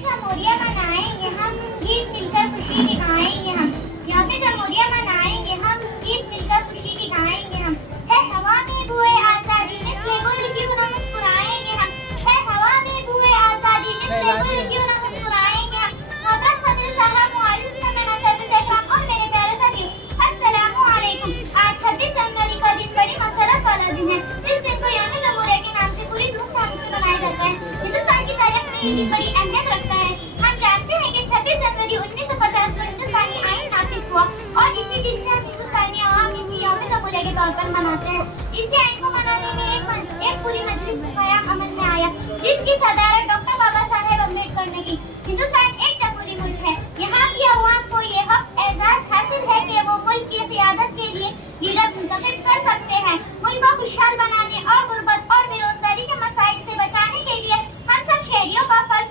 जमहूरिया मनाएंगे हम, ईद मिलकर खुशी दिखाएंगे हम। यहाँ पे जमहूरिया मनाएंगे हम, ईद मिलकर खुशी दिखाएंगे हम। है हवा में बुए आजादी, मिसले गुल क्यों न मुस्कुराएंगे हम। है हवा में बुए आजादी, मिसले गुल क्यों न मुस्कुराएंगे हम। मोहतरम फजल साहब, मुआलिज से मैं नजर इकराम और मेरे प्यारे साथी, अस्सलामु अलैकुम। आज 26 जनवरी का दिन बड़ी मसरत वाला दिन है। इस दिन को यौम जमहूरिया के नाम से पूरी धूमधाम से मनाया जाता है। हिंदुस्तान की तारीख में ये दिन बड़ी अहमियत रखता है। हम जानते हैं कि 26 जनवरी 1950 को हिंदुस्तानी आईन नाफिज हुआ और इसी दिन से हम हिंदुस्तानी आवाम इसे यौम जमहूरिया के तौर पर मनाते हैं। इसी आईन को मनाने में एक पूरी मजलिस का क़याम अमल में आया, जिसकी सदारत डॉक्टर बाबा साहेब